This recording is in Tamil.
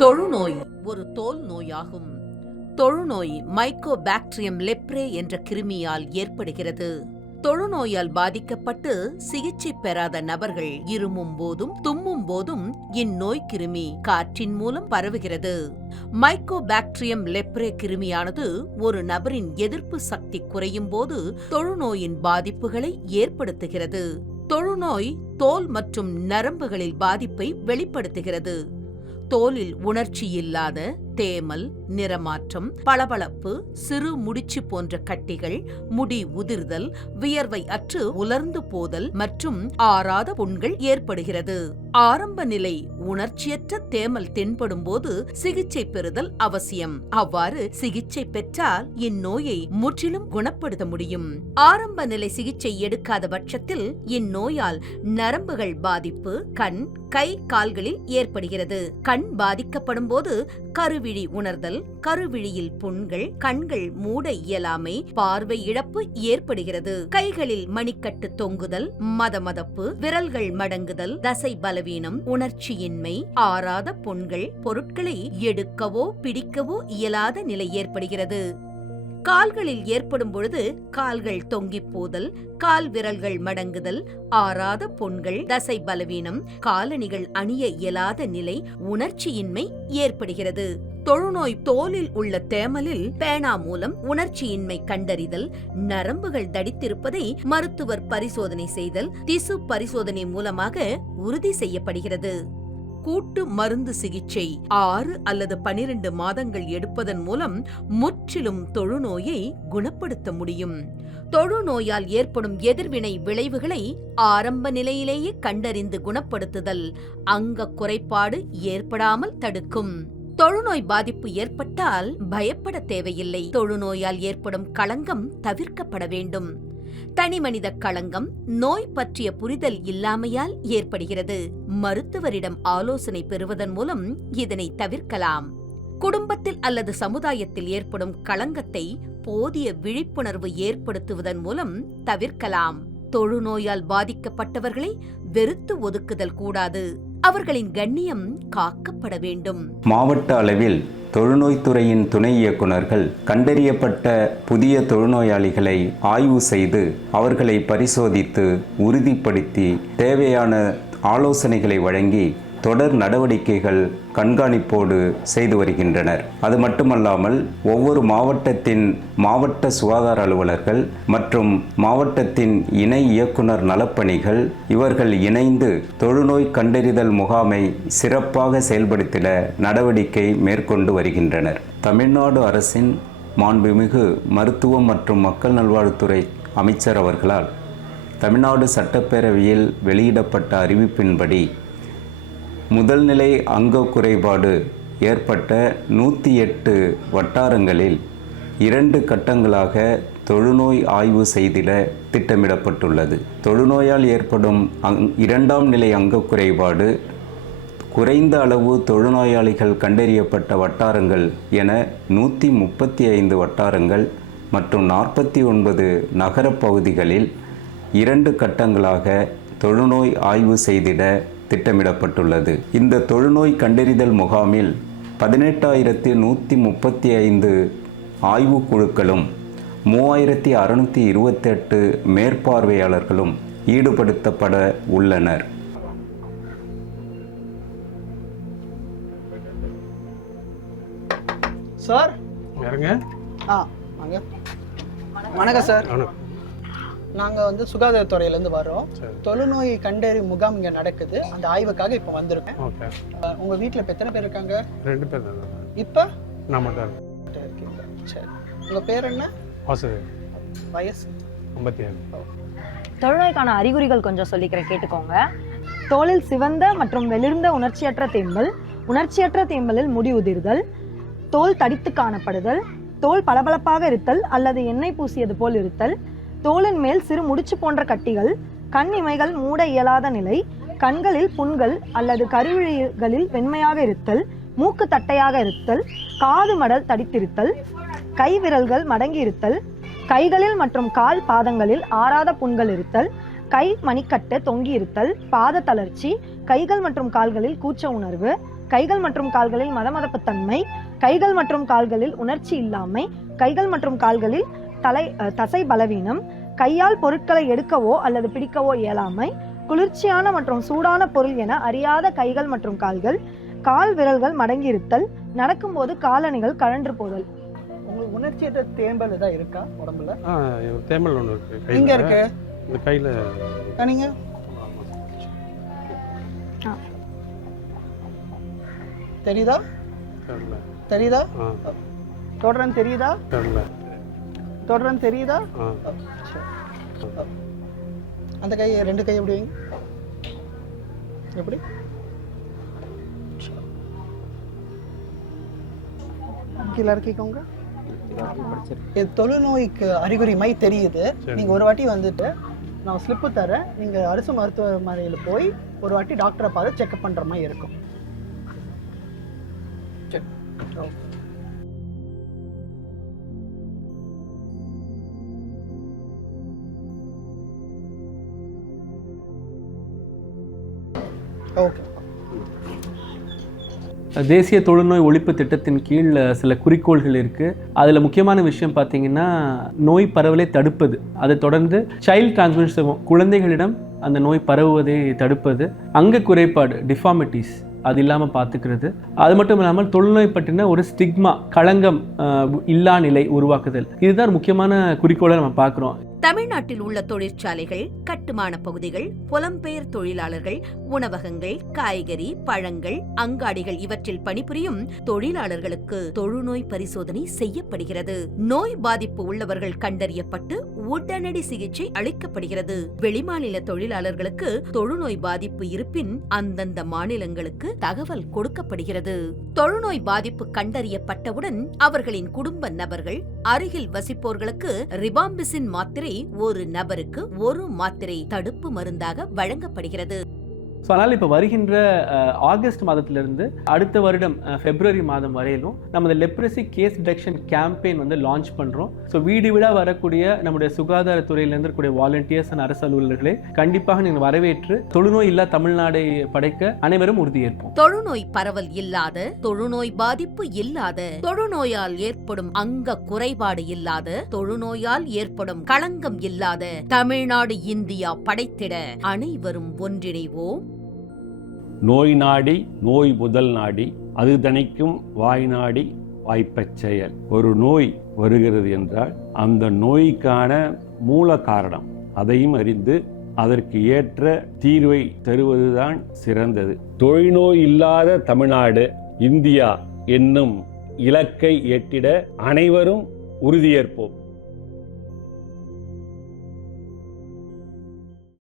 தொழுநோய் ஒரு தோல் நோயாகும். தொழுநோய் மைக்கோபாக்டீரியம் லெப்ரே என்ற கிருமியால் ஏற்படுகிறது. தொழுநோயால் பாதிக்கப்பட்டு சிகிச்சை பெறாத நபர்கள் இருமும் போதும் தும்மும் போதும் இந்நோய் கிருமி காற்றின் மூலம் பரவுகிறது. மைக்கோபாக்டீரியம் லெப்ரே கிருமியானது ஒரு நபரின் எதிர்ப்பு சக்தி குறையும் போது தொழுநோயின் பாதிப்புகளை ஏற்படுத்துகிறது. தொழுநோய் தோல் மற்றும் நரம்புகளில் பாதிப்பை வெளிப்படுத்துகிறது. தோலில் உணர்ச்சி இல்லாத தேமல், நிறமாற்றம், பளபளப்பு, சிறு முடிச்சு போன்ற கட்டிகள், முடி உதிர்தல், வியர்வை அற்று உலர்ந்து போதல் மற்றும் ஆறாத புண்கள் ஏற்படுகிறது. ஆரம்ப நிலை உணர்ச்சியற்ற தேமல் தென்படும் போது சிகிச்சை பெறுதல் அவசியம். அவ்வாறு சிகிச்சை பெற்றால் இந்நோயை முற்றிலும் குணப்படுத்த முடியும். ஆரம்ப நிலை சிகிச்சை எடுக்காத பட்சத்தில் இந்நோயால் நரம்புகள் பாதிப்பு கண், கை, கால்களில் ஏற்படுகிறது. கண் பாதிக்கப்படும் போது கருவிழி உணர்தல், கருவிழியில் புண்கள், கண்கள் மூட இயலாமை, பார்வை இழப்பு ஏற்படுகிறது. கைகளில் மணிக்கட்டு தொங்குதல், மதமதப்பு, விரல்கள் மடங்குதல், தசை பலவீனம், உணர்ச்சியின்மை, ஆறாத புண்கள், பொருட்களை எடுக்கவோ பிடிக்கவோ இயலாத நிலை ஏற்படுகிறது. கால்களில் ஏற்படும் பொழுது கால்கள் தொங்கிப் போதல், கால் விரல்கள் மடங்குதல், ஆறாத புண்கள், தசை பலவீனம், காலணிகள் அணிய இயலாத நிலை, உணர்ச்சியின்மை ஏற்படுகிறது. தொழுநோய் தோலில் உள்ள தேமலில் பேனா மூலம் உணர்ச்சியின்மை கண்டறிதல், நரம்புகள் தடித்திருப்பதை மருத்துவர் பரிசோதனை செய்தல், திசு பரிசோதனை மூலமாக உறுதி செய்யப்படுகிறது. கூட்டு மருந்து சிகிச்சை 6 அல்லது 12 மாதங்கள் எடுப்பதன் மூலம் முற்றிலும் தொழுநோயை குணப்படுத்த முடியும். தொழுநோயால் ஏற்படும் எதிர்வினை விளைவுகளை ஆரம்ப நிலையிலேயே கண்டறிந்து குணப்படுத்துதல் அங்க குறைபாடு ஏற்படாமல் தடுக்கும். தொழுநோய் பாதிப்பு ஏற்பட்டால் பயப்பட தேவையில்லை. தொழுநோயால் ஏற்படும் களங்கம் தவிர்க்கப்பட வேண்டும். தனிமனித களங்கம் நோய் பற்றிய புரிதல் இல்லாமையால் ஏற்படுகிறது. மருத்துவரிடம் ஆலோசனை பெறுவதன் மூலம் இதனை தவிர்க்கலாம். குடும்பத்தில் அல்லது சமுதாயத்தில் ஏற்படும் களங்கத்தை போதிய விழிப்புணர்வு ஏற்படுத்துவதன் மூலம் தவிர்க்கலாம். தொழுநோயால் பாதிக்கப்பட்டவர்களை வெறுத்து ஒதுக்குதல் கூடாது. அவர்களின் கண்ணியம் காக்கப்பட வேண்டும். மாவட்ட அளவில் தொழுநோய்த்துறையின் துணை இயக்குநர்கள் கண்டறியப்பட்ட புதிய தொழுநோயாளிகளை ஆய்வு செய்து அவர்களை பரிசோதித்து உறுதிப்படுத்தி தேவையான ஆலோசனைகளை வழங்கி தொடர் நடவடிக்கைகள் கண்காணிப்போடு செய்து வருகின்றனர். அது மட்டுமல்லாமல் ஒவ்வொரு மாவட்டத்தின் மாவட்ட சுகாதார அலுவலர்கள் மற்றும் மாவட்டத்தின் இணை இயக்குனர் நலப்பணிகள் இவர்கள் இணைந்து தொழுநோய் கண்டறிதல் முகாமை சிறப்பாக செயல்படுத்திட நடவடிக்கை மேற்கொண்டு வருகின்றனர். தமிழ்நாடு அரசின் மாண்புமிகு மருத்துவம் மற்றும் மக்கள் நல்வாழ்வுத்துறை அமைச்சர் அவர்களால் தமிழ்நாடு சட்டப்பேரவையில் வெளியிடப்பட்ட அறிவிப்பின்படி முதல் நிலை அங்க குறைபாடு ஏற்பட்ட 108 வட்டாரங்களில் 2 கட்டங்களாக தொழுநோய் ஆய்வு செய்திட திட்டமிடப்பட்டுள்ளது. தொழுநோயால் ஏற்படும் 2ஆம் நிலை அங்க குறைபாடு குறைந்த அளவு தொழுநோயாளிகள் கண்டறியப்பட்ட வட்டாரங்கள் என 135 வட்டாரங்கள் மற்றும் 49 நகரப் பகுதிகளில் 2 கட்டங்களாக தொழுநோய் ஆய்வு செய்திட திட்டமிடப்பட்டுள்ளது. இந்த தொழுநோய் கண்டறிதல் முகாமில் 18,135 ஆய்வுக் குழுக்களும் 3,628 மேற்பார்வையாளர்களும் ஈடுபடுத்தப்பட உள்ளனர். சார் வணக்கம் சார். நாங்கள் சுகாதாரத்துறையிலேருந்து வரோம். தொழுநோய் கண்டறி முகாம் இங்கே நடக்குது. அந்த ஆய்வுக்காக இப்போ வந்திருக்கேன். உங்கள் வீட்டில் இப்போ எத்தனை பேர் இருக்காங்க? 2 பேர் தான். இப்போ நான் மட்டும் இருக்கீங்க. சரி, உங்கள் பேர் என்ன? வயசு 57. தொழுநோய்க்கான அறிகுறிகள் கொஞ்சம் சொல்லிக்கிறேன், கேட்டுக்கோங்க. தோலில் சிவந்த மற்றும் வெளிர்ந்த உணர்ச்சியற்ற தேம்பல், உணர்ச்சியற்ற தேம்பலில் முடி உதிர்தல், தோல் தடித்து காணப்படுதல், தோல் பளபளப்பாக இருத்தல் அல்லது எண்ணெய் பூசியது போல் இருத்தல், தோலின் மேல் சிறு முடிச்சு போன்ற கட்டிகள், கண் இமைகள் மூட இயலாத நிலை, கண்களில் புண்கள் அல்லது கருவிழிகளில் வெண்மையாக இருத்தல், மூக்கு தட்டையாக இருத்தல், காது மடல் தடித்திருத்தல், கை விரல்கள் மடங்கி இருத்தல், கைகளில் மற்றும் கால் பாதங்களில் ஆறாத புண்கள் இருத்தல், கை மணிக்கட்டு தொங்கி இருத்தல், பாத தளர்ச்சி, கைகள் மற்றும் கால்களில் கூச்ச உணர்வு, கைகள் மற்றும் கால்களில் மதமதப்புத்தன்மை, கைகள் மற்றும் கால்களில் உணர்ச்சி இல்லாமை, கைகள் மற்றும் கால்களில் தசை பலவீனம், கையால் பொருட்களை எடுக்கவோ அல்லது பிடிக்கவோ இயலாமை, குளிர்ச்சியான மற்றும் சூடான பொருள் என அறியாத கைகள் மற்றும் கால்கள், கால் விரல்கள் மடங்கியிருத்தல், நடக்கும்போது காலணிகள் கழன்று போதல். உங்களுக்கு உணர்ச்சியற்ற தேம்பல் ஏதாவது இருக்கா உடம்புல? தேமல் ஒன்று இருக்கு. எங்க இருக்கு? இந்த கையில். நீங்க தெரியுதா? தெரியுதா? தொடரன் தெரியுதா? தொடரன் தெரியுதா? அந்த கை, ரெண்டு கை எப்படி வைங்க? எப்படி? கீழே இறக்கிக்கோங்க. தொழுநோய்க்கு அறிகுறி மை தெரியுது. நீங்க ஒரு வாட்டி வந்துட்டு நான் ஸ்லிப்பு தரேன், நீங்க அரசு மருத்துவமனையில் போய் ஒரு வாட்டி டாக்டரை பார்த்து செக்அப் பண்ற மாதிரி இருக்கும். ஓகே. தேசிய தொழுநோய் ஒழிப்பு திட்டத்தின் கீழ் சில குறிக்கோள்கள் இருக்குது. அதில் முக்கியமான விஷயம் பார்த்தீங்கன்னா நோய் பரவலை தடுப்பது. அதை தொடர்ந்து சைல்ட் டிரான்ஸ்மிஷன், குழந்தைகளிடம் அந்த நோய் பரவுவதை தடுப்பது, அங்க குறைபாடு டிஃபார்மிட்டிஸ் அது இல்லாமல் பார்த்துக்கிறது. அது மட்டும் இல்லாமல் தொழுநோய் பற்றின ஒரு ஸ்டிக்மா, களங்கம் இல்லா நிலை உருவாக்குதல். இதுதான் முக்கியமான குறிக்கோளை நம்ம பார்க்குறோம். தமிழ்நாட்டில் உள்ள தொழிற்சாலைகள், கட்டுமான பகுதிகள், புலம்பெயர் தொழிலாளர்கள், உணவகங்கள், காய்கறி, பழங்கள், அங்காடிகள் இவற்றில் பணிபுரியும் தொழிலாளர்களுக்கு தொழுநோய் பரிசோதனை செய்யப்படுகிறது. நோய் பாதிப்பு உள்ளவர்கள் கண்டறியப்பட்டு உடனடி சிகிச்சை அளிக்கப்படுகிறது. வெளிமாநில தொழிலாளர்களுக்கு தொழுநோய் பாதிப்பு இருப்பின் அந்தந்த மாநிலங்களுக்கு தகவல் கொடுக்கப்படுகிறது. தொழுநோய் பாதிப்பு கண்டறியப்பட்டவுடன் அவர்களின் குடும்ப நபர்கள், அருகில் வசிப்போர்களுக்கு ரிபாம்பிசின் மாத்திரை ஒரு நபருக்கு 1 மாத்திரை தடுப்பு மருந்தாக வழங்கப்படுகிறது. ஸோ அதனால் இப்போ வருகின்ற ஆகஸ்ட் மாதத்திலிருந்து அடுத்த வருடம் பிப்ரவரி மாதம் வரையிலும் நம்ம லெப்ரசி கேஸ் டிடெக்ஷன் கேம்பெயின் வந்து லான்ச் பண்ணுறோம். ஸோ வீடு வீடாக வரக்கூடிய நம்முடைய சுகாதாரத்துறையிலேருந்து இருக்கக்கூடிய வாலண்டியர்ஸ் அண்ட் அரசு அலுவலர்களை கண்டிப்பாக நீங்கள் வரவேற்று தொழுநோய் இல்லா தமிழ்நாடை படைக்க அனைவரும் உறுதியேற்போம். தொழுநோய் பரவல் இல்லாத, தொழுநோய் பாதிப்பு இல்லாத, தொழுநோயால் ஏற்படும் அங்க குறைபாடு இல்லாத, தொழுநோயால் ஏற்படும் களங்கம் இல்லாத தமிழ்நாடு இந்தியா படைத்திட அனைவரும் ஒன்றிணைவோம். நோய் நாடி நோய் முதல் நாடி, அது தணிக்கும் வாய் நாடி வாய்ப்பச் செயல். ஒரு நோய் வருகிறது என்றால் அந்த நோய்க்கான மூல காரணம் அதையும் அறிந்து அதற்கு ஏற்ற தீர்வை தருவதுதான் சிறந்தது. தொழுநோய் இல்லாத தமிழ்நாடு இந்தியா என்னும் இலக்கை எட்டிட அனைவரும் உறுதியேற்போம்.